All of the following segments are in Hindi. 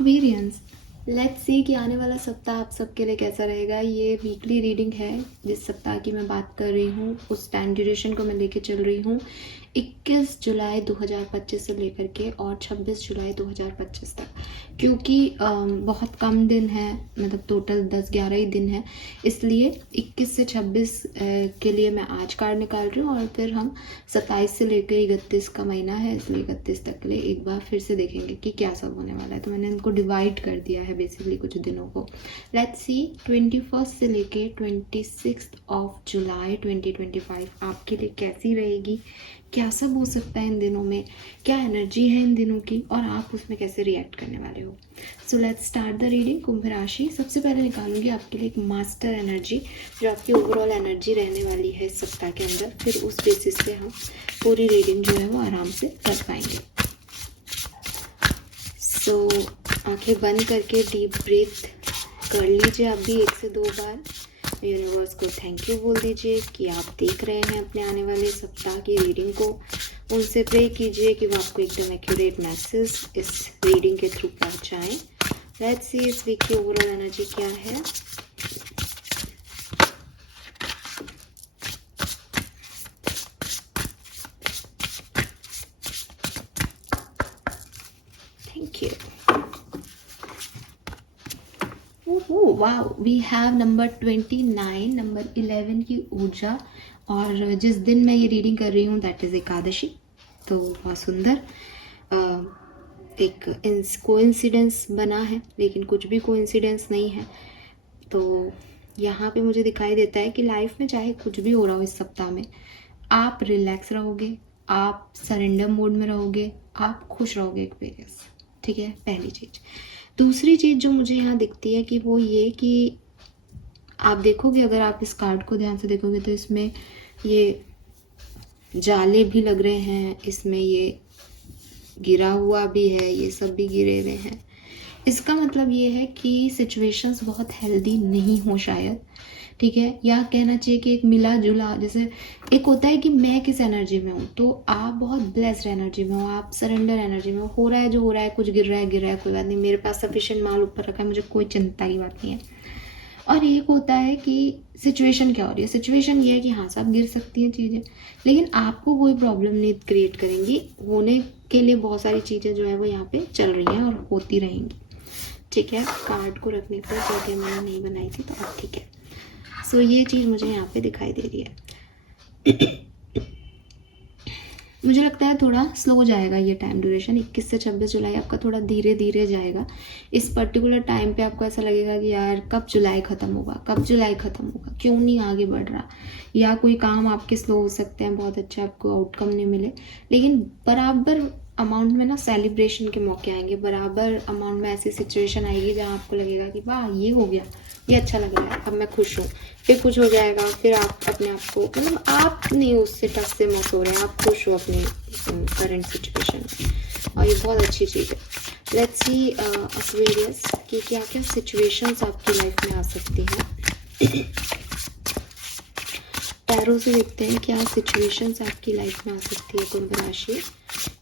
एक्वेरियंस, लेट्स सी कि आने वाला सप्ताह आप सबके लिए कैसा रहेगा। ये वीकली रीडिंग है। जिस सप्ताह की मैं बात कर रही हूँ उस टाइम ड्यूरेशन को मैं लेके चल रही हूँ 21 जुलाई 2025 से लेकर के और 26 जुलाई 2025 तक, क्योंकि बहुत कम दिन है, मतलब टोटल 10-11 ही दिन है, इसलिए 21 से 26 के लिए मैं आज कार्ड निकाल रही हूँ और फिर हम 27 से लेकर 31 का महीना है, इसलिए 31 तक के लिए एक बार फिर से देखेंगे कि क्या सब होने वाला है। तो मैंने इनको डिवाइड कर दिया है बेसिकली कुछ दिनों को। लेट्स सी 21 से लेके 26 ऑफ जुलाई 2025 आपके लिए कैसी रहेगी, क्या सब हो सकता है इन दिनों में, क्या एनर्जी है इन दिनों की और आप उसमें कैसे रिएक्ट करने वाले हो। So let's start the reading. Kumbh राशि, सबसे पहले निकालूंगी आपके लिए एक मास्टर एनर्जी जो आपकी ओवरऑल एनर्जी रहने वाली है इस सप्ताह के अंदर, फिर उस बेसिस पे हम पूरी रीडिंग जो है वो आराम से कर पाएंगे। सो आंखें बंद करके डीप ब्रीथ कर लीजिए आप भी 1 से 2 बार। यूनिवर्स को थैंक यू बोल दीजिए कि आप देख रहे हैं अपने आने वाले सप्ताह की रीडिंग को। उनसे प्रे कीजिए कि वो आपको एकदम एक्यूरेट मैसेज इस रीडिंग के थ्रू पहुंचाएं। लेट्स सी इस वीक की ओवरऑल एनर्जी क्या है। Thank you. Wow, we have number 29, number 11 की ऊर्जा, और जिस दिन मैं ये रीडिंग कर रही हूँ दैट इज़ एकादशी। तो बहुत सुंदर एक कोइंसिडेंस बना है, लेकिन कुछ भी कोइंसिडेंस नहीं है। तो यहाँ पे मुझे दिखाई देता है कि लाइफ में चाहे कुछ भी हो रहा हो इस सप्ताह में, आप रिलैक्स रहोगे, आप सरेंडर मोड में रहोगे, आप खुश रहोगे एक्वेरियस। ठीक है, पहली चीज़। दूसरी चीज़ जो मुझे यहाँ दिखती है कि वो ये कि आप देखोगे, अगर आप इस कार्ड को ध्यान से देखोगे तो इसमें ये जाले भी लग रहे हैं, इसमें ये गिरा हुआ भी है, ये सब भी गिरे हुए हैं। इसका मतलब ये है कि सिचुएशंस बहुत हेल्दी नहीं हो शायद, ठीक है, या कहना चाहिए कि एक मिला जुला, जैसे एक होता है कि मैं किस एनर्जी में हूँ, तो आप बहुत ब्लेस्ड एनर्जी में हो, आप सरेंडर एनर्जी में हो रहा है जो हो रहा है, कुछ गिर रहा है कोई बात नहीं, मेरे पास सफिशिएंट माल ऊपर रखा है, मुझे कोई चिंता की बात नहीं है। और एक होता है कि सिचुएशन क्या हो रही है, सिचुएशन ये है कि हाँ सब गिर सकती हैं चीज़ें, लेकिन आपको कोई प्रॉब्लम नहीं क्रिएट करेंगी, होने के लिए बहुत सारी चीज़ें जो है वो यहाँ पे चल रही हैं और होती रहेंगी। ठीक है, कार्ड को रखने के लिए जगह मैंने नहीं बनाई थी तो अब ठीक है। सो ये चीज़ मुझे यहाँ पे दिखाई दे रही है। मुझे लगता है थोड़ा स्लो जाएगा ये टाइम ड्यूरेशन, 21 से 26 जुलाई आपका थोड़ा धीरे धीरे जाएगा। इस पर्टिकुलर टाइम पे आपको ऐसा लगेगा कि यार कब जुलाई ख़त्म होगा, कब जुलाई ख़त्म होगा, क्यों नहीं आगे बढ़ रहा, या कोई काम आपके स्लो हो सकते हैं, बहुत अच्छा आपको आउटकम नहीं मिले, लेकिन बराबर अमाउंट में ना सेलिब्रेशन के मौके आएंगे, बराबर अमाउंट में ऐसी सिचुएशन आएगी जहाँ आपको लगेगा कि वाह ये हो गया, ये अच्छा लग रहा है, अब मैं खुश हूँ। फिर कुछ हो जाएगा, फिर आप अपने आप को, मतलब आप नहीं उससे टस से मत हो रहे हैं, आप खुश हो अपने करंट सिचुएशन में, और ये बहुत अच्छी चीज़ है। लेट्स सी एक्वेरियस कि क्या क्या सिचुएशंस आपकी लाइफ में आ सकती हैं। टैरो से देखते हैं क्या सिचुएशंस आपकी लाइफ में आ सकती है कुंभ राशि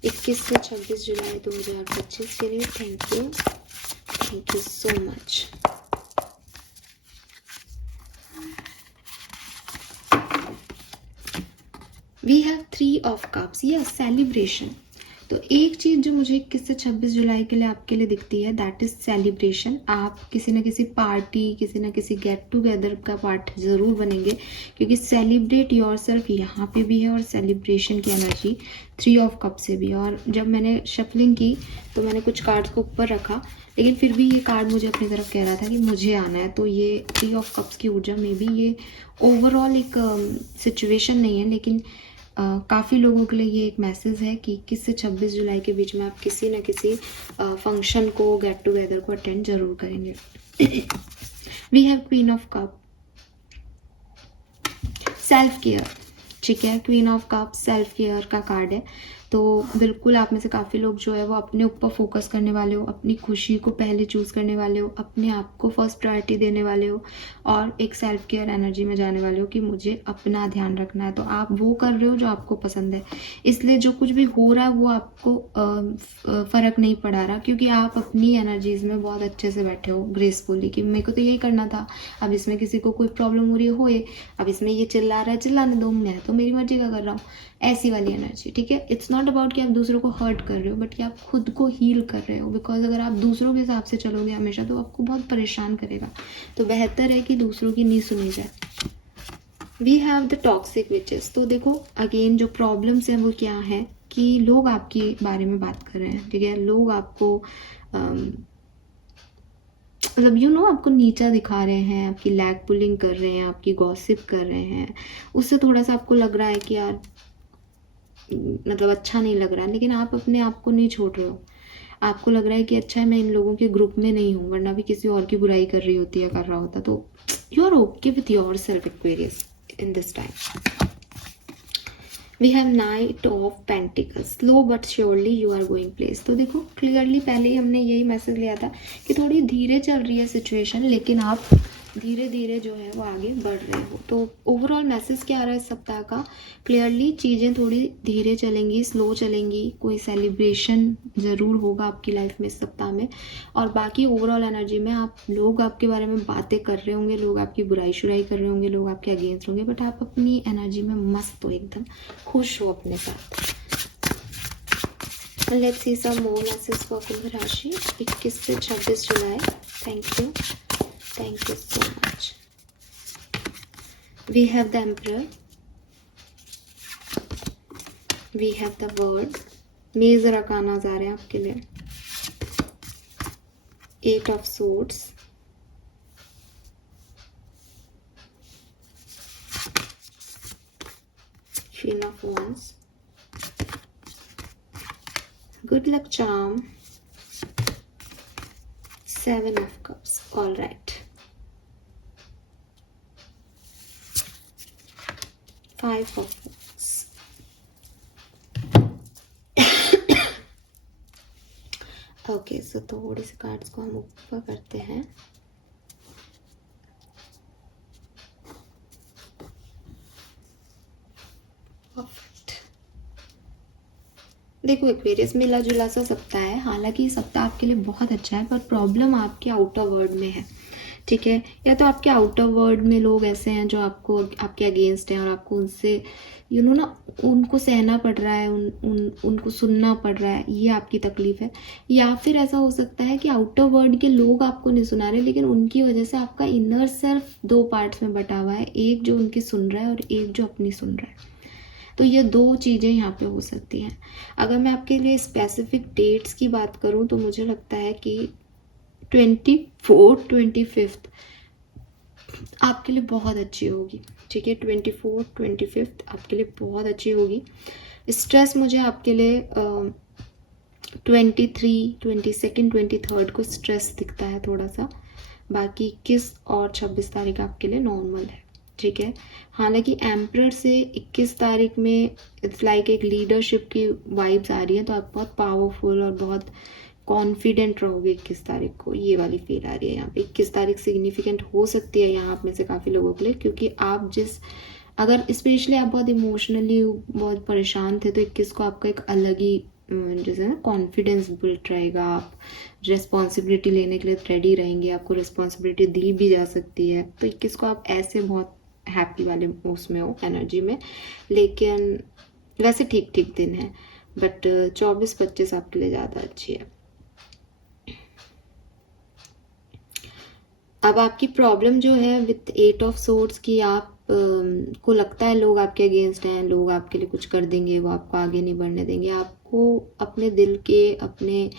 21 से 26 जुलाई 2025 के लिए। Thank you so much. We have 3 of cups, या सेलिब्रेशन। तो एक चीज़ जो मुझे 21 से 26 जुलाई के लिए आपके लिए दिखती है दैट इज़ सेलिब्रेशन। आप किसी न किसी पार्टी, किसी न किसी गेट टुगेदर का पार्ट ज़रूर बनेंगे, क्योंकि सेलिब्रेट योर सेल्फ यहाँ पे भी है और सेलिब्रेशन की एनर्जी 3 ऑफ कप से भी। और जब मैंने शफलिंग की तो मैंने कुछ कार्ड्स को ऊपर रखा, लेकिन फिर भी ये कार्ड मुझे अपनी तरफ कह रहा था कि मुझे आना है। तो ये 3 ऑफ कप्स की ऊर्जा में भी ये ओवरऑल एक सिचुएशन नहीं है, लेकिन काफ़ी लोगों के लिए ये एक मैसेज है कि 21 से 26 जुलाई के बीच में आप किसी न किसी फंक्शन को, गेट टुगेदर को अटेंड जरूर करेंगे। We have queen of cup, self care. ठीक है, queen of cup self care का कार्ड है। तो बिल्कुल आप में से काफ़ी लोग जो है वो अपने ऊपर फोकस करने वाले हो, अपनी खुशी को पहले चूज़ करने वाले हो, अपने आप को फर्स्ट प्रायोरिटी देने वाले हो और एक सेल्फ केयर एनर्जी में जाने वाले हो कि मुझे अपना ध्यान रखना है। तो आप वो कर रहे हो जो आपको पसंद है, इसलिए जो कुछ भी हो रहा है वो आपको फ़र्क नहीं पड़ा रहा, क्योंकि आप अपनी एनर्जीज़ में बहुत अच्छे से बैठे हो ग्रेसफुली कि मेरे को तो यही करना था, अब इसमें किसी को कोई प्रॉब्लम हो रही है, अब इसमें ये चिल्ला रहा है, चिल्लाने दो, मैं तो मेरी मर्जी का कर रहा हूँ, ऐसी वाली एनर्जी। ठीक है, इट्स नॉट अबाउट कि आप दूसरों को हर्ट कर रहे हो, बट कि आप खुद को हील कर रहे हो। बिकॉज अगर आप दूसरों के हिसाब से चलोगे हमेशा तो आपको बहुत परेशान करेगा, तो बेहतर है कि दूसरों की नहीं सुनी जाए। We have the toxic witches. तो देखो अगेन जो प्रॉब्लम्स हैं वो क्या है कि लोग आपके बारे में बात कर रहे हैं। ठीक है, लोग आपको मतलब आपको नीचा दिखा रहे हैं, आपकी लैग पुलिंग कर रहे हैं, आपकी गॉसिप कर रहे हैं, उससे थोड़ा सा आपको लग रहा है कि यार मतलब अच्छा नहीं लग रहा है, लेकिन आप अपने आप को नहीं छोड़ रहे हो। आपको लग रहा है कि अच्छा है मैं इन लोगों के ग्रुप में नहीं हूँ, वरना भी किसी और की बुराई कर रही होती है, कर रहा होता। तो you are okay with yourself Aquarius in this time. We have knight of pentacles. Slow but surely you are going place. तो देखो क्लियरली पहले ही हमने यही मैसेज लिया था कि थोड़ी धीरे चल रही है सिचुएशन, लेकिन आप धीरे धीरे जो है वो आगे बढ़ रहे हो। तो ओवरऑल मैसेज क्या आ रहा है इस सप्ताह का? क्लियरली चीज़ें थोड़ी धीरे चलेंगी, स्लो चलेंगी, कोई सेलिब्रेशन ज़रूर होगा आपकी लाइफ में इस सप्ताह में। और बाकी ओवरऑल एनर्जी में लोग आपके बारे में बातें कर रहे होंगे, लोग आपकी बुराई शुराई कर रहे होंगे, लोग आपके अगेंस्ट होंगे, बट आप अपनी एनर्जी में मस्त हो, एकदम खुश हो अपने साथ। Let's see some more message for Kumbh राशि 21 से 26 जुलाई। Thank you so much. We have the Emperor, we have the Word, major arcana आ रहे हैं आपके लिए, 8 of Swords, Queen of Wands, Good Luck Charm, 7 of Cups. All right. 5 of Wands. Okay, सो थोड़े से कार्ड्स को हम ऊपर करते हैं। परफेक्ट। देखो एक्वेरियस मिला जुला सा सप्ताह है, हालांकि ये सप्ताह आपके लिए बहुत अच्छा है, पर प्रॉब्लम आपके आउटर वर्ल्ड में है। ठीक है, या तो आपके आउटर वर्ल्ड में लोग ऐसे हैं जो आपके अगेंस्ट हैं और आपको उनसे उनको सहना पड़ रहा है, उनको सुनना पड़ रहा है, ये आपकी तकलीफ है। या फिर ऐसा हो सकता है कि आउटर वर्ल्ड के लोग आपको नहीं सुना रहे, लेकिन उनकी वजह से आपका इनर सेल्फ 2 पार्ट्स में बटा हुआ है, एक जो उनकी सुन रहा है और एक जो अपनी सुन रहा है। तो ये 2 चीज़ें यहाँ पे हो सकती हैं। अगर मैं आपके लिए स्पेसिफिक डेट्स की बात करूँ तो मुझे लगता है कि 24, 25 आपके लिए बहुत अच्छी होगी। ठीक है, 24, 25 आपके लिए बहुत अच्छी होगी। स्ट्रेस मुझे आपके लिए 23, 22, 23 को स्ट्रेस दिखता है थोड़ा सा। बाकी 21 और 26 तारीख आपके लिए नॉर्मल है। ठीक है, हालांकि एम्परर से 21 तारीख में इट्स लाइक एक लीडरशिप की वाइब्स आ रही है, तो आप बहुत पावरफुल और बहुत कॉन्फिडेंट रहोगे 21 तारीख को, ये वाली फील आ रही है यहाँ पे। 21 तारीख सिग्निफिकेंट हो सकती है यहाँ आप में से काफ़ी लोगों के लिए, क्योंकि आप अगर स्पेशली आप बहुत इमोशनली बहुत परेशान थे तो 21 को आपका एक अलग ही जैसे ना कॉन्फिडेंस बिल्ड रहेगा। आप रिस्पॉन्सिबिलिटी लेने के लिए रेडी रहेंगे, आपको रिस्पॉन्सिबिलिटी दी भी जा सकती है। तो 21 को आप ऐसे बहुत हैप्पी वाले उसमें हो एनर्जी में, लेकिन वैसे ठीक ठीक दिन है, बट 24-25 आपके लिए ज़्यादा अच्छी है। अब आपकी प्रॉब्लम जो है विथ 8 ऑफ सोर्ड्स की, आप को लगता है लोग आपके अगेंस्ट हैं, लोग आपके लिए कुछ कर देंगे, वो आपको आगे नहीं बढ़ने देंगे। आपको अपने दिल के, अपने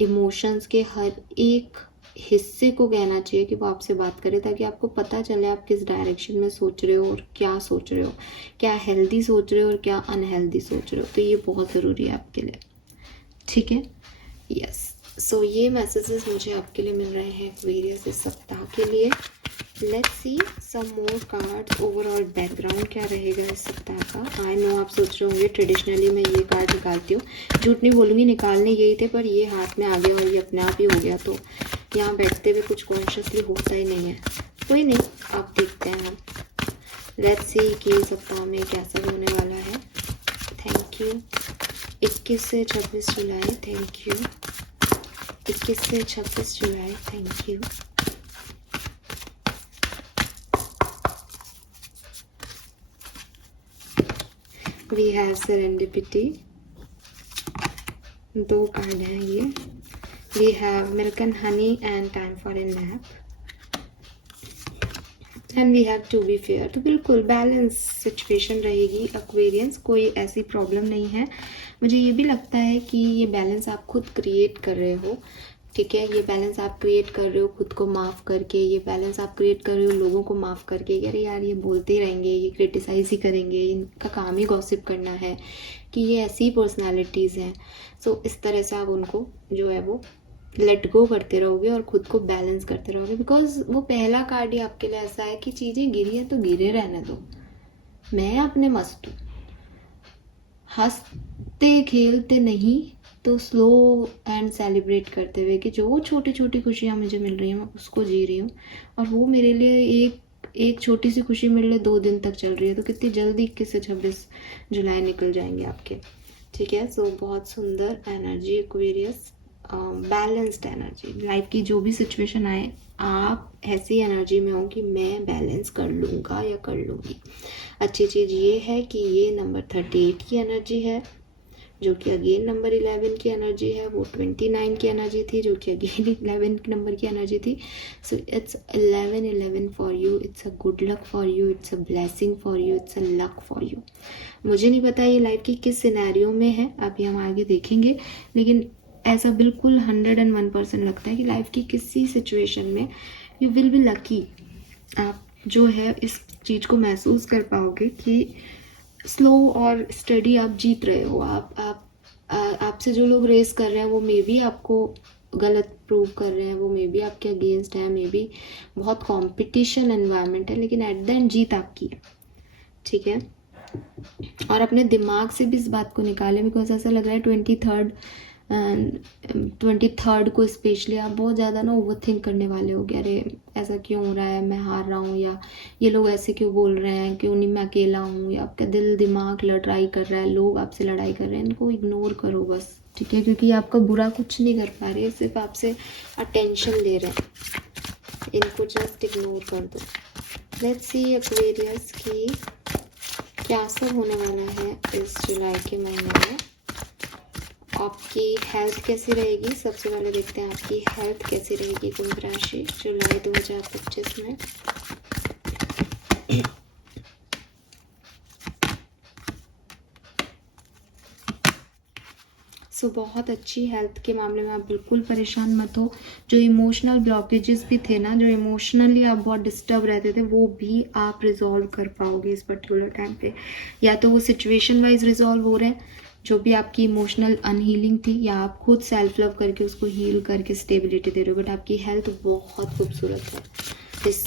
इमोशंस के हर एक हिस्से को कहना चाहिए कि वो आपसे बात करे, ताकि आपको पता चले आप किस डायरेक्शन में सोच रहे हो और क्या सोच रहे हो, क्या हेल्दी सोच रहे हो और क्या अनहेल्दी सोच रहे हो। तो ये बहुत ज़रूरी है आपके लिए। ठीक है, यस। सो ये मैसेजेस मुझे आपके लिए मिल रहे हैं एक्वेरियस इस सप्ताह के लिए। Let's see some more cards. Overall background क्या रहेगा इस सप्ताह का। आई नो आप सोच रहे होंगे ट्रेडिशनली मैं ये कार्ड निकालती हूँ, झूठ नहीं बोलूँगी, निकालने यही थे पर ये हाथ में आ गया और ये अपने आप ही हो गया, तो यहाँ बैठते हुए कुछ कॉन्शियसली होता ही नहीं है। कोई नहीं, आप देखते हैं हम। लेट्स सी कि सप्ताह में क्या सब होने वाला है। Thank you. 21 से 26 जुलाई, थैंक यू। 21 से 26 जुलाई, thank you. We have serendipity, 2 card हैं ये। We have milk and honey and time for a nap and we have to be fair. तो बिल्कुल बैलेंस सिचुएशन रहेगी एक्वेरियंस, कोई ऐसी प्रॉब्लम नहीं है। मुझे ये भी लगता है कि ये बैलेंस आप खुद क्रिएट कर रहे हो, ठीक है। ये बैलेंस आप क्रिएट कर रहे हो खुद को माफ़ करके, ये बैलेंस आप क्रिएट कर रहे हो लोगों को माफ़ करके। अरे यार ये बोलते ही रहेंगे, ये क्रिटिसाइज़ ही करेंगे, इनका काम ही गॉसिप करना है, कि ये ऐसी पर्सनालिटीज़ हैं। सो इस तरह से आप उनको जो है वो लेट गो करते रहोगे और ख़ुद को बैलेंस करते रहोगे। बिकॉज वो पहला कार्ड ही आपके लिए ऐसा है कि चीज़ें गिरी हैं तो गिरे रहने दो, मैं अपने मस्त हूँ। हंसते खेलते नहीं तो स्लो एंड सेलिब्रेट करते हुए कि जो छोटी छोटी खुशियाँ मुझे मिल रही हैं मैं उसको जी रही हूँ, और वो मेरे लिए एक छोटी सी खुशी मेरे लिए 2 दिन तक चल रही है। तो कितनी जल्दी 21 से 26 जुलाई निकल जाएंगे आपके, ठीक है। सो बहुत सुंदर energy Aquarius, balanced energy. Life की जो भी सिचुएशन आए आप ऐसी एनर्जी में हो कि मैं बैलेंस कर लूँगा या कर लूँगी। अच्छी चीज़ ये है कि ये नंबर 38 की एनर्जी है, जो कि अगेन नंबर 11 की एनर्जी है। वो 29 की एनर्जी थी जो कि अगेन 11 नंबर की एनर्जी थी। So it's 11 for you, it's a good luck for you, it's a blessing for you, it's a luck for you. मुझे नहीं पता ये लाइफ की किस सिनेरियो में है, अभी हम आगे देखेंगे, लेकिन ऐसा बिल्कुल 101% लगता है कि लाइफ की किसी सिचुएशन में यू विल बी लकी। आप जो है इस चीज़ को महसूस कर पाओगे कि स्लो और स्टडी आप जीत रहे हो। आपसे जो लोग रेस कर रहे हैं वो मे बी आपको गलत प्रूव कर रहे हैं, वो मे बी आपके अगेंस्ट है, मे बी बहुत कंपटीशन एनवायरनमेंट है, लेकिन एट द एंड जीत आपकी है, ठीक है। और अपने दिमाग से भी इस बात को निकालें, बिकॉज ऐसा लग रहा है 23rd को स्पेशली आप बहुत ज़्यादा ना ओवर थिंक करने वाले हो कि अरे ऐसा क्यों हो रहा है, मैं हार रहा हूँ, या ये लोग ऐसे क्यों बोल रहे हैं, क्यों नहीं मैं अकेला हूँ, या आपका दिल दिमाग लड़ाई कर रहा है, लोग आपसे लड़ाई कर रहे हैं, इनको इग्नोर करो बस, ठीक है। क्योंकि आपका बुरा कुछ नहीं कर पा रहे, सिर्फ आपसे अटेंशन ले रहे हैं, इनको जस्ट इग्नोर कर दो। लेट्स सी एक्वेरियस की क्या सब होने वाला है इस जुलाई के महीने में। आपकी हेल्थ कैसी रहेगी, सबसे पहले देखते हैं आपकी हेल्थ कैसी रहेगी कुंभ राशि जुलाई 2025 में। सो बहुत अच्छी हेल्थ के मामले में आप बिल्कुल परेशान मत हो। जो इमोशनल ब्लॉकेजेस भी थे ना, जो इमोशनली आप बहुत डिस्टर्ब रहते थे, वो भी आप रिजॉल्व कर पाओगे इस पर्टिकुलर टाइम पे। या तो वो सिचुएशन वाइज रिजॉल्व हो रहे हैं, जो भी आपकी इमोशनल अनहीलिंग थी, या आप खुद सेल्फ लव करके उसको हील करके स्टेबिलिटी दे रहे हो। बट आपकी हेल्थ बहुत खूबसूरत है इस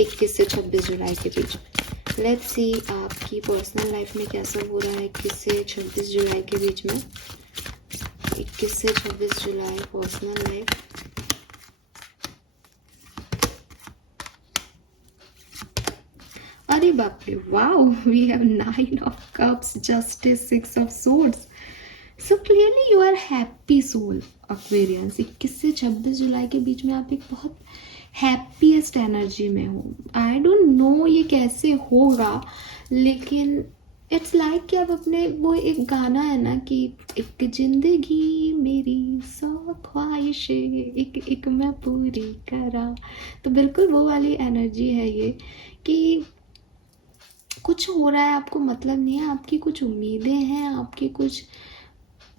21 से 26 जुलाई के बीच। लेट्स सी आपकी पर्सनल लाइफ में क्या सब हो रहा है 21 से 26 जुलाई के बीच में। 21 से 26 जुलाई पर्सनल लाइफ। अरे बाप रे, wow, we have 9 of cups, justice, 6 of swords. So clearly you are happy soul Aquarians. 21 से 26 जुलाई के बीच में आप एक बहुत हैप्पीएस्ट एनर्जी में हो। आई डोंट नो ये कैसे होगा, लेकिन इट्स लाइक कि आप अपने, वो एक गाना है ना कि एक जिंदगी मेरी 100 ख्वाहिशें एक मैं पूरी करा, तो बिल्कुल वो वाली एनर्जी है ये कि कुछ हो रहा है, आपको मतलब नहीं है, आपकी कुछ उम्मीदें हैं, आपकी कुछ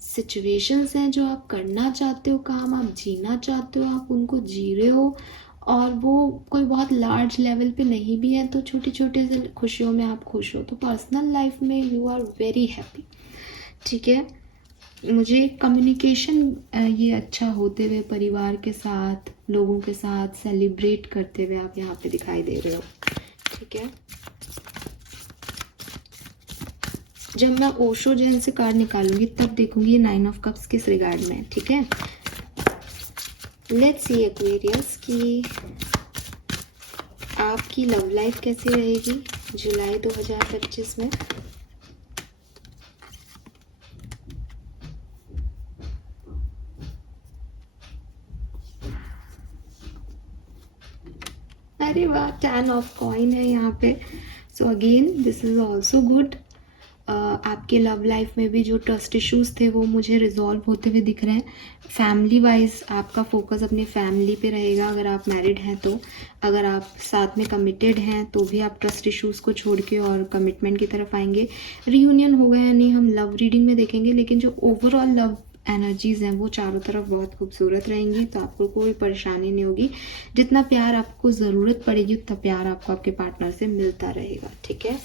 सिचुएशंस हैं जो आप करना चाहते हो, काम आप जीना चाहते हो, आप उनको जी रहे हो, और वो कोई बहुत लार्ज लेवल पे नहीं भी है, तो छोटी छोटे से खुशियों में आप खुश हो। तो पर्सनल लाइफ में यू आर वेरी हैप्पी, ठीक है। मुझे कम्युनिकेशन ये अच्छा होते हुए परिवार के साथ, लोगों के साथ सेलिब्रेट करते हुए आप यहाँ पे दिखाई दे रहे हो, ठीक है। जब मैं ओशो जैन से कार्ड निकालूंगी तब देखूंगी 9 ऑफ कप्स किस रिगार्ड में, ठीक है। लेट्स सी एक्वेरियस कि आपकी लव लाइफ कैसी रहेगी जुलाई 2025 में। अरे वाह, 10 ऑफ कॉइन है यहाँ पे। So again this is also good. आपके लव लाइफ में भी जो ट्रस्ट इश्यूज थे वो मुझे रिजॉल्व होते हुए दिख रहे हैं। फैमिली वाइज आपका फोकस अपनी फैमिली पे रहेगा अगर आप मैरिड हैं तो। अगर आप साथ में कमिटेड हैं तो भी आप ट्रस्ट इश्यूज को छोड़ के और कमिटमेंट की तरफ आएंगे। रियूनियन होगा या नहीं हम लव रीडिंग में देखेंगे, लेकिन जो ओवरऑल लव एनर्जीज हैं वो चारों तरफ बहुत खूबसूरत रहेंगी, तो आपको कोई परेशानी नहीं होगी। जितना प्यार आपको ज़रूरत पड़ेगी उतना प्यार आपको आपके पार्टनर से मिलता रहेगा, ठीक है।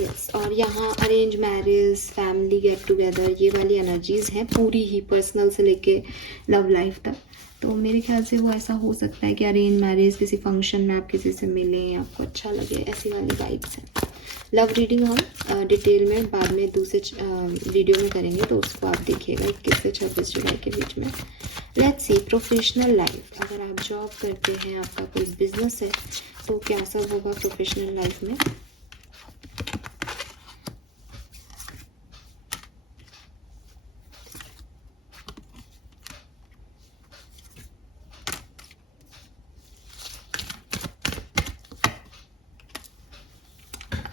यस, और यहाँ arrange marriage, family get together, ये वाली एनर्जीज हैं पूरी ही, पर्सनल से लेके लव लाइफ तक। तो मेरे ख्याल से वो ऐसा हो सकता है कि अरेंज मैरिज, किसी फंक्शन में आप किसी से मिलें, आपको अच्छा लगे, ऐसी वाली वाइब्स हैं। लव रीडिंग हम डिटेल में बाद में दूसरे वीडियो में करेंगे, तो उसको आप देखिएगा 21 से 26 जुलाई के बीच में। Let's see professional life. अगर आप जॉब करते हैं, आपका कोई बिजनेस है, तो क्या सब होगा प्रोफेशनल लाइफ में।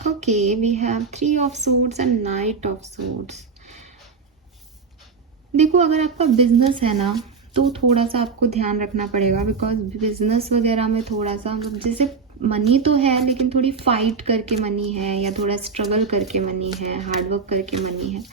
Okay, we have 3 of swords and Knight of swords. देखो, अगर आपका बिजनेस है ना तो थोड़ा सा आपको ध्यान रखना पड़ेगा, बिकॉज बिजनेस वगैरह में थोड़ा सा मतलब जैसे मनी तो है लेकिन थोड़ी फाइट करके मनी है, या थोड़ा स्ट्रगल करके मनी है, हार्डवर्क करके मनी है।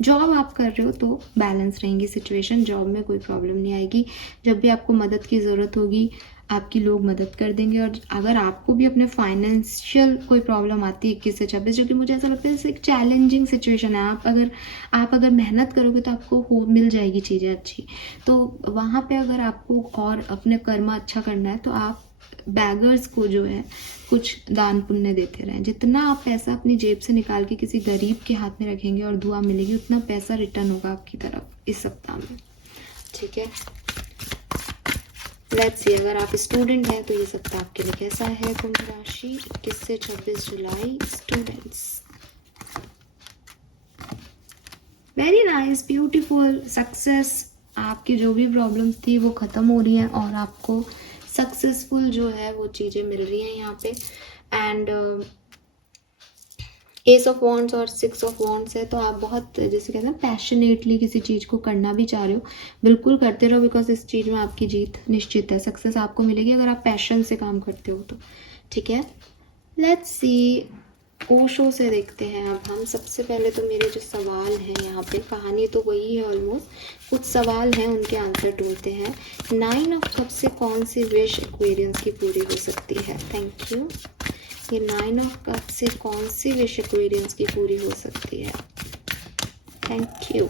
जॉब आप कर रहे हो तो बैलेंस रहेंगी सिचुएशन, जॉब में कोई प्रॉब्लम नहीं आएगी। जब भी आपको मदद की ज़रूरत होगी आपकी लोग मदद कर देंगे। और अगर आपको भी अपने फाइनेंशियल कोई प्रॉब्लम आती है 21 से 26, जो कि मुझे ऐसा लगता है जैसे एक चैलेंजिंग सिचुएशन है, आप अगर मेहनत करोगे तो आपको मिल जाएगी चीज़ें अच्छी। तो वहाँ पे अगर आपको और अपने कर्मा अच्छा करना है तो आप बैगर्स को जो है कुछ दान पुण्य देते रहें। जितना आप पैसा अपनी जेब से निकाल के किसी गरीब के हाथ में रखेंगे और दुआ मिलेगी, उतना पैसा रिटर्न होगा आपकी तरफ इस सप्ताह में, ठीक है। लेट्स सी, अगर आप स्टूडेंट हैं तो ये सप्ताह आपके लिए कैसा है। कुंभ राशि 21 से 26 जुलाई, students. Very nice, beautiful, success. आपकी जो भी प्रॉब्लम्स थी वो ख़त्म हो रही हैं और आपको सक्सेसफुल जो है वो चीज़ें मिल रही हैं यहाँ पे। एंड एस ऑफ वॉन्ड्स और 6 ऑफ वॉन्ड्स है, तो आप बहुत जैसे कहते हैं पैशनेटली किसी चीज़ को करना भी चाह रहे हो, बिल्कुल करते रहो, बिकॉज इस चीज़ में आपकी जीत निश्चित है, सक्सेस आपको मिलेगी अगर आप पैशन से काम करते हो तो, ठीक है। लेट्स सी, ओशो से देखते हैं अब हम। सबसे पहले तो मेरे जो सवाल हैं यहाँ पे, कहानी तो वही है ऑलमोस्ट, कुछ सवाल हैं उनके आंसर ढूंढते हैं। 9 ऑफ कप से कौन सी विश एक्वेरियंस की पूरी हो सकती है। Thank you. ये 9 ऑफ कप से कौन सी विश एक्वेरियंस की पूरी हो सकती है। Thank you.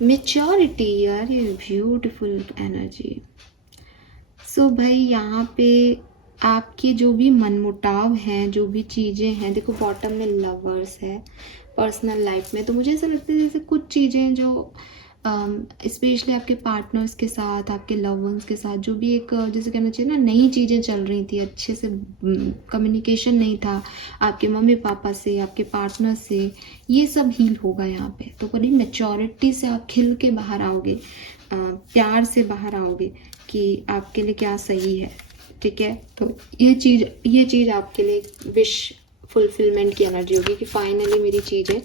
मेच्योरिटी, यार ये ब्यूटीफुल एनर्जी। सो भाई यहाँ पे आपकी जो भी मनमुटाव हैं, जो भी चीज़ें हैं, देखो बॉटम में लवर्स है पर्सनल लाइफ में, तो मुझे ऐसा लगता है जैसे कुछ चीज़ें जो स्पेशली आपके पार्टनर्स के साथ, आपके लव वंस के साथ जो भी एक जैसे कहना चाहिए ना, नई चीज़ें चल रही थी, अच्छे से कम्युनिकेशन नहीं था आपके मम्मी पापा से, आपके पार्टनर से, ये सब हील होगा यहाँ पे। तो बड़ी मैच्योरिटी से आप खिल के बाहर आओगे, प्यार से बाहर आओगे कि आपके लिए क्या सही है, ठीक है। तो ये चीज़ आपके लिए विश फुलफिलमेंट की एनर्जी होगी कि फाइनली मेरी चीज़ें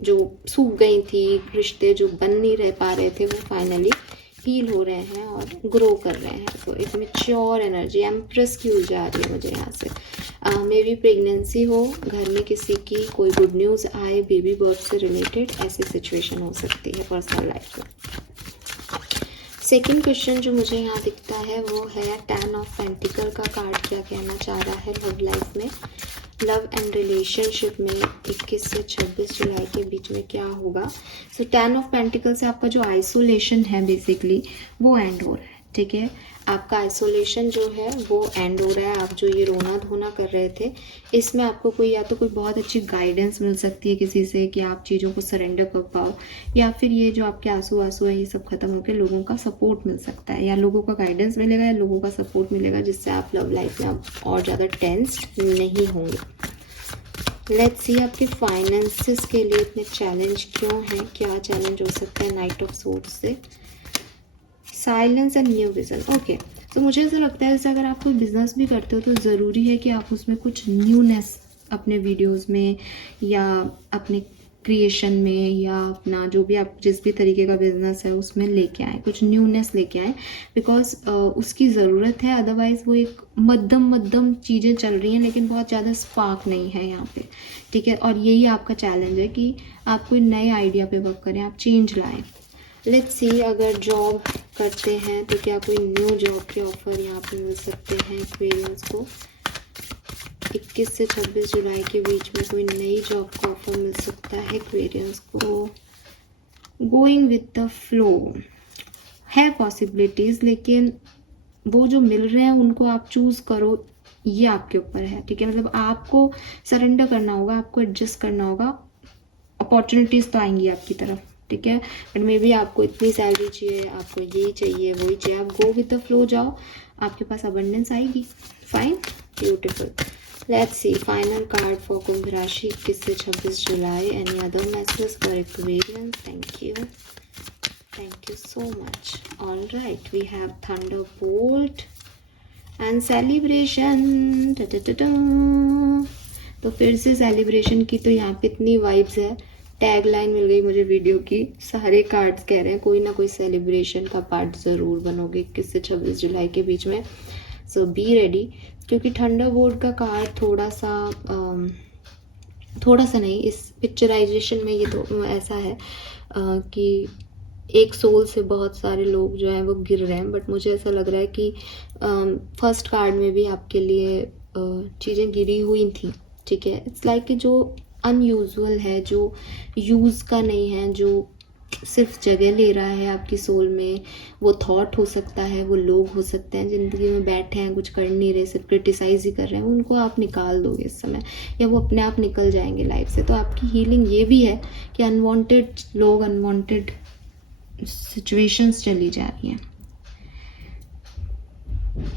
जो सूख गई थी, रिश्ते जो बन नहीं रह पा रहे थे, वो फाइनली हील हो रहे हैं और ग्रो कर रहे हैं। तो एक मैच्योर एनर्जी, एम्प्रेस की ऊर्जा आ रही है मुझे यहाँ से। मे बी प्रेगनेंसी हो, घर में किसी की कोई गुड न्यूज़ आए, बेबी बर्थ से रिलेटेड, ऐसी सिचुएशन हो सकती है पर्सनल लाइफ में। सेकेंड क्वेश्चन जो मुझे यहाँ दिखता है वो है 10 ऑफ पेंटिकल का कार्ड क्या कहना चाह रहा है लव लाइफ में। लव एंड रिलेशनशिप में 21 से 26 जुलाई के बीच में क्या होगा। सो 10 ऑफ पेंटिकल से आपका जो आइसोलेशन है बेसिकली वो एंड हो रहा है, ठीक है। आपका आइसोलेशन जो है वो एंड हो रहा है। आप जो ये रोना धोना कर रहे थे, इसमें आपको कोई या तो कोई बहुत अच्छी गाइडेंस मिल सकती है किसी से कि आप चीज़ों को सरेंडर कर पाओ, या फिर ये जो आपके आंसू आंसू है ये सब खत्म होकर लोगों का सपोर्ट मिल सकता है, या लोगों का गाइडेंस मिलेगा, या लोगों का सपोर्ट मिलेगा, जिससे आप लव लाइफ में आप और ज़्यादा टेंस्ड नहीं होंगे। लेट्स सी आपके फाइनेंसेस के लिए इतने चैलेंज क्यों हैं, क्या चैलेंज हो सकता है नाइट ऑफ सोर्ड्स से। Silence and new vision, okay. तो मुझे ऐसा लगता है जैसे अगर आप कोई बिजनेस भी करते हो तो ज़रूरी है कि आप उसमें कुछ न्यूनेस अपने वीडियोस में या अपने क्रिएशन में या अपना जो भी आप जिस भी तरीके का बिजनेस है उसमें लेके आए, कुछ न्यूनेस लेके आए, बिकॉज उसकी ज़रूरत है। अदरवाइज़ वो एक मध्यम चीज़ें चल रही हैं लेकिन बहुत ज़्यादा स्पार्क नहीं है यहाँ पे, ठीक है। और यही आपका चैलेंज है कि आप कोई नए आइडिया पे वर्क करें, आप चेंज लाएं। लेट्स सी अगर जॉब करते हैं तो क्या कोई न्यू जॉब के ऑफर यहाँ पे मिल सकते हैं एक्वेरियंस को। 21 से 26 जुलाई के बीच में कोई नई जॉब का ऑफर मिल सकता है एक्वेरियंस को। गोइंग विद द फ्लो है पॉसिबिलिटीज़, लेकिन वो जो मिल रहे हैं उनको आप चूज़ करो, ये आपके ऊपर है, ठीक है। मतलब आपको सरेंडर करना होगा, आपको एडजस्ट करना होगा। अपॉर्चुनिटीज़ तो आएंगी आपकी तरफ, ठीक है, बट मे बी आपको इतनी सैलरी चाहिए, आपको ये चाहिए वही चाहिए, आप गो विद द फ्लो जाओ, आपके पास अबंडेंस आएगी। Fine, beautiful. Let's see final card for Kumbh राशि 21 से 26 जुलाई। Any other message for Aquarians? Thank you so much. All right, we have thunderbolt and celebration. तो फिर से सेलिब्रेशन की तो यहाँ पे इतनी वाइब्स है, टैग लाइन मिल गई मुझे वीडियो की। सारे कार्ड्स कह रहे हैं कोई ना कोई सेलिब्रेशन का पार्ट ज़रूर बनोगे 21 से 26 जुलाई के बीच में। सो बी रेडी, क्योंकि थंडरबोल्ट का कार्ड थोड़ा सा नहीं, इस पिक्चराइजेशन में ये तो ऐसा है कि एक सोल से बहुत सारे लोग जो हैं वो गिर रहे हैं, बट मुझे ऐसा लग रहा है कि फर्स्ट कार्ड में भी आपके लिए चीज़ें गिरी हुई थी, ठीक है। इट्स लाइक कि जो अनयूजुअल है, जो यूज़ का नहीं है, जो सिर्फ जगह ले रहा है आपकी सोल में, वो थॉट हो सकता है, वो लोग हो सकते हैं ज़िंदगी में बैठे हैं कुछ कर नहीं रहे, सिर्फ क्रिटिसाइज ही कर रहे हैं, उनको आप निकाल दोगे इस समय, या वो अपने आप निकल जाएंगे लाइफ से। तो आपकी हीलिंग ये भी है कि अनवांटेड लोग, अनवांटेड सिचुएशंस चली जा रही हैं।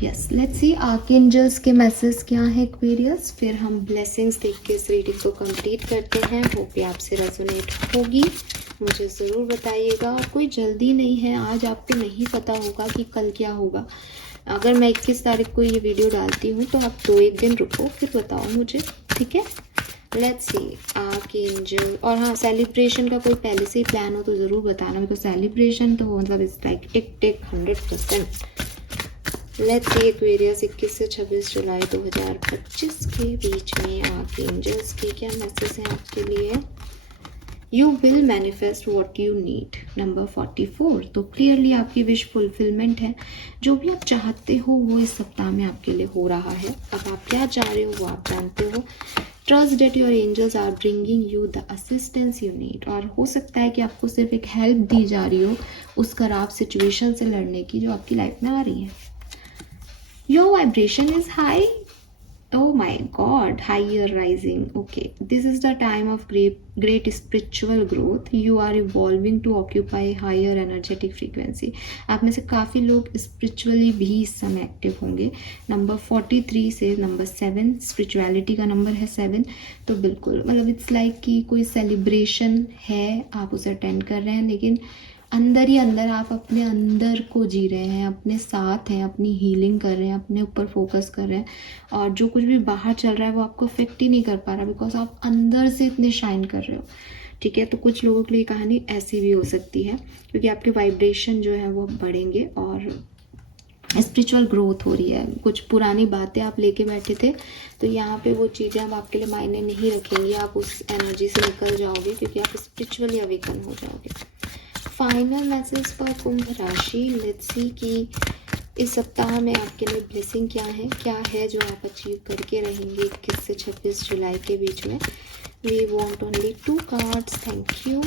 यस, लेट्स सी आर्कएंजल्स के मैसेज क्या है एक्वेरियस, फिर हम ब्लेसिंग्स देख के इस रीडिंग को कंप्लीट करते हैं। होप आपसे रेजोनेट होगी, मुझे ज़रूर बताइएगा। और कोई जल्दी नहीं है, आज आपको नहीं पता होगा कि कल क्या होगा। अगर मैं 21 तारीख को ये वीडियो डालती हूँ तो आप 2-1 दिन रुको, फिर बताओ मुझे, ठीक है। Let's see archangel. और हाँ, सेलिब्रेशन का कोई पहले से ही प्लान हो तो ज़रूर बताना, बिकॉज सेलिब्रेशन तो मतलब it's like tick 100%। Let's see Aquarius 21 से 26 जुलाई 2025 के बीच में आर्कएंजल्स के क्या मैसेज हैं आपके लिए। You will manifest what you need, number 44। तो क्लियरली आपकी विश फुलफिलमेंट है, जो भी आप चाहते हो वो इस सप्ताह में आपके लिए हो रहा है। अब आप क्या चाह रहे हो वो आप जानते हो। Trust that your angels are bringing you the assistance you need. और हो सकता है कि आपको सिर्फ एक हेल्प दी जा रही हो उस खराब सिचुएशन से लड़ने की जो आपकी लाइफ में आ रही है। Your vibration is high. Oh my God, higher rising. Okay, this is the time of great spiritual growth. You are evolving to occupy higher energetic frequency. आप में से काफ़ी लोग spiritually भी इस समय एक्टिव होंगे। नंबर 43 से नंबर 7, स्पिरिचुअलिटी का नंबर है 7। तो बिल्कुल मतलब इट्स लाइक कि कोई सेलिब्रेशन है, आप उसे अटेंड कर रहे हैं, लेकिन अंदर ही अंदर आप अपने अंदर को जी रहे हैं, अपने साथ हैं, अपनी हीलिंग कर रहे हैं, अपने ऊपर फोकस कर रहे हैं। और जो कुछ भी बाहर चल रहा है वो आपको इफेक्ट ही नहीं कर पा रहा, बिकॉज आप अंदर से इतने शाइन कर रहे हो, ठीक है। तो कुछ लोगों के लिए कहानी ऐसी भी हो सकती है, क्योंकि आपके वाइब्रेशन जो है वो बढ़ेंगे और स्पिरिचुअल ग्रोथ हो रही है। कुछ पुरानी बातें आप लेके बैठे थे तो यहाँ पे वो चीज़ें अब आपके लिए मायने नहीं रखेंगी, आप उस एनर्जी से निकल जाओगे, क्योंकि आप स्पिरिचुअली अवेकन हो जाओगे। फाइनल मैसेज फॉर कुंभ राशि। लेट्स सी कि इस सप्ताह में आपके लिए ब्लेसिंग क्या है जो आप अचीव करके रहेंगे 21 से 26 जुलाई के बीच में। We want only 2 cards. Thank you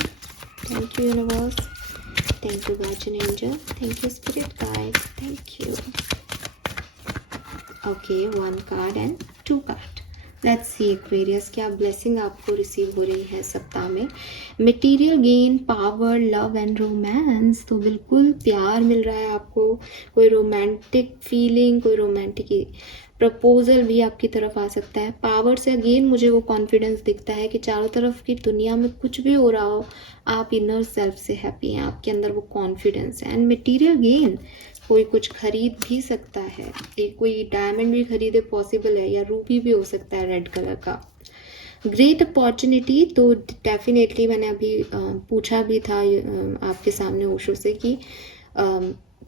universe, thank you guardian angel, thank you spirit guide, thank you. Okay, 1 card and 2 card. Let's see Aquarius, क्या ब्लेसिंग आपको रिसीव हो रही है सप्ताह में। Material gain, power, love and romance. तो बिल्कुल प्यार मिल रहा है आपको, कोई रोमांटिक फीलिंग, कोई रोमांटिक प्रपोजल भी आपकी तरफ आ सकता है। पावर से अगेन मुझे वो कॉन्फिडेंस दिखता है कि चारों तरफ की दुनिया में कुछ भी हो रहा हो, आप इनर सेल्फ से हैप्पी हैं, आपके अंदर वो कॉन्फिडेंस है। एंड मटेरियल गेन, कोई कुछ खरीद भी सकता है, एक कोई डायमंड भी खरीदे पॉसिबल है, या रूबी भी हो सकता है रेड कलर का। ग्रेट अपॉर्चुनिटी, तो डेफिनेटली मैंने अभी पूछा भी था आपके सामने ओशो से कि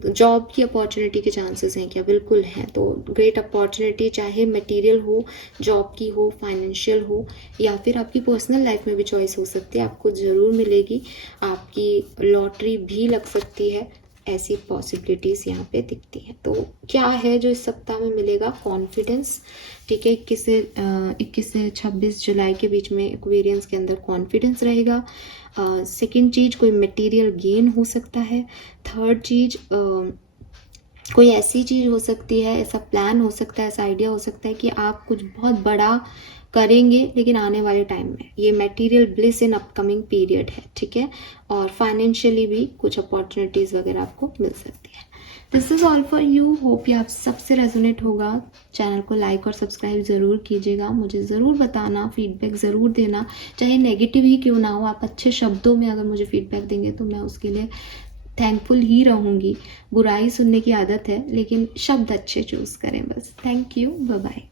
जॉब की अपॉर्चुनिटी के चांसेस हैं क्या, बिल्कुल हैं। तो ग्रेट अपॉर्चुनिटी चाहे मटेरियल हो, जॉब की हो, फाइनेंशियल हो, या फिर आपकी पर्सनल लाइफ में भी चॉइस हो सकती है, आपको ज़रूर मिलेगी। आपकी लॉटरी भी लग सकती है, ऐसी पॉसिबिलिटीज़ यहाँ पे दिखती हैं। तो क्या है जो इस सप्ताह में मिलेगा, कॉन्फिडेंस। ठीक है, 21 से 26 जुलाई के बीच में एक्वेरियंस के अंदर कॉन्फिडेंस रहेगा। सेकंड चीज़, कोई मटेरियल गेन हो सकता है। थर्ड चीज़, कोई ऐसी चीज़ हो सकती है, ऐसा प्लान हो सकता है, ऐसा आइडिया हो सकता है कि आप कुछ बहुत बड़ा करेंगे लेकिन आने वाले टाइम में। ये material bliss in upcoming period है, ठीक है। और फाइनेंशियली भी कुछ अपॉर्चुनिटीज़ वगैरह आपको मिल सकती है। This is all for you. Hope ये आप सबसे रेजोनेट होगा। चैनल को लाइक और सब्सक्राइब ज़रूर कीजिएगा। मुझे ज़रूर बताना, फीडबैक ज़रूर देना, चाहे नेगेटिव ही क्यों ना हो। आप अच्छे शब्दों में अगर मुझे फीडबैक देंगे तो मैं उसके लिए थैंकफुल ही रहूँगी। बुराई सुनने की आदत है, लेकिन शब्द अच्छे चूज़ करें बस। Thank you, bye bye.